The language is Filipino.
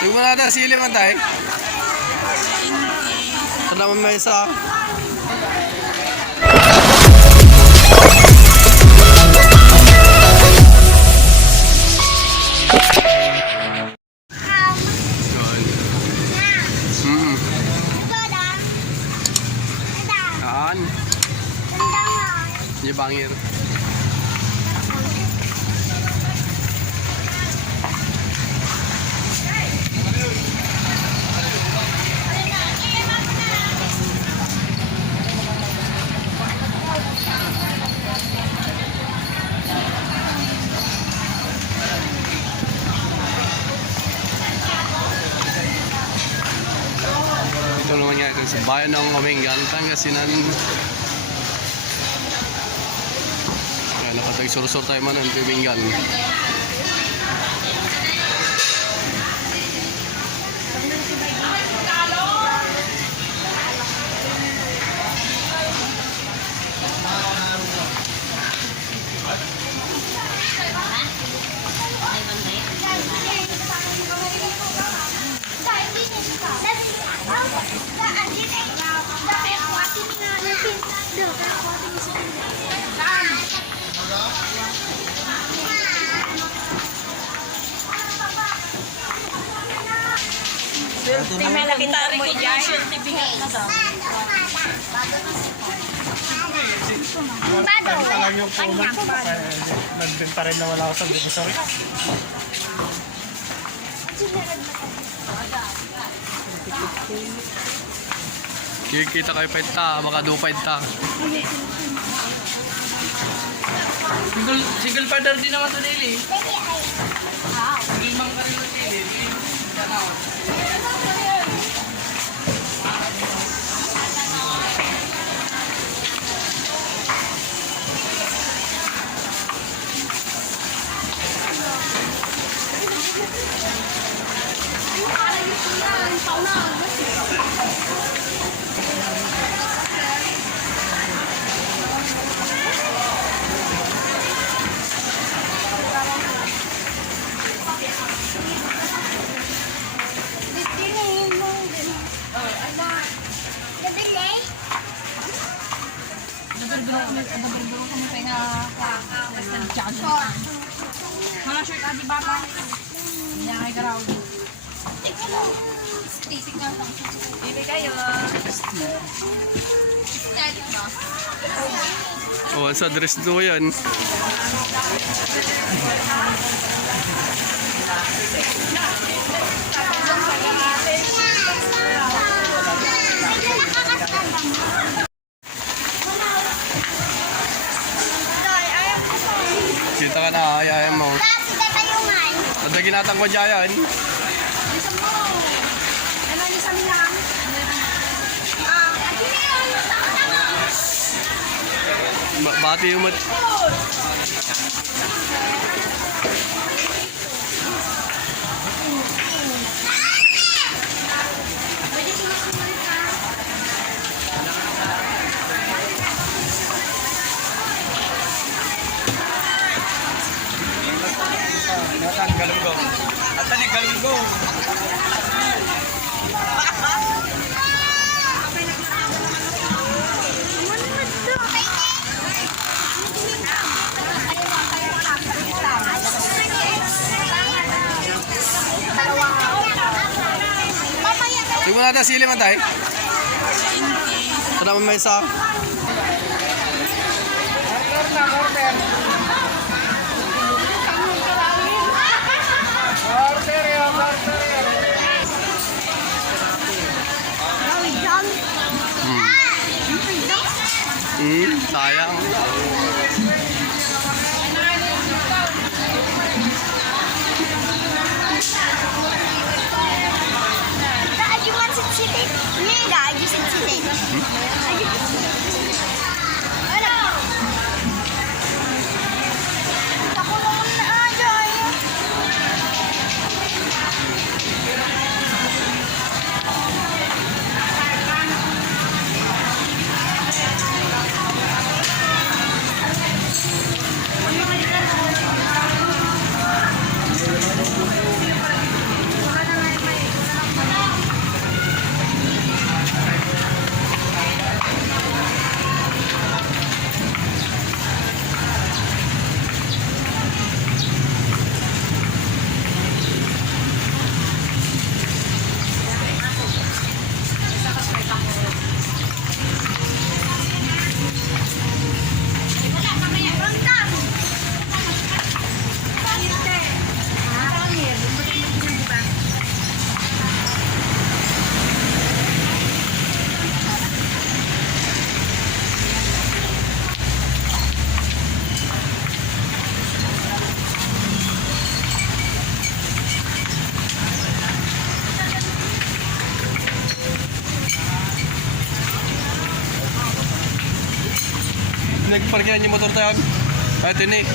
Sigmula natin sili man tayo. Ito naman may isa. Yan. Bangir. Ito naman nga sa bayan ng Kamingan, Pangasinan. Kaya nakatag-surusur tayo man ng Kamingan. May nakita mo dyan. Certificate na daw. Alam yung puman ko, nandun pa rin na wala ako sa dinosaurio. Kikita kayo penta, baka dupay ta. Single father din naman ito nili. Single mang ka rin ito nili. Nabarburo kami pa na mga shirt adi baba. Hindi ay garaw. Static na lang. Bili kayo. Static ba? Oh, sa dress do yan. Kita ka na, ayayan mo. Ada ginatang ko dyan. Bati yung mat. Natang galunggo. At tani galunggo. Sigmula natin sili man tayo. Ito naman may isa. Sayang. Nagparkiran yung motor tayo. Ito ni.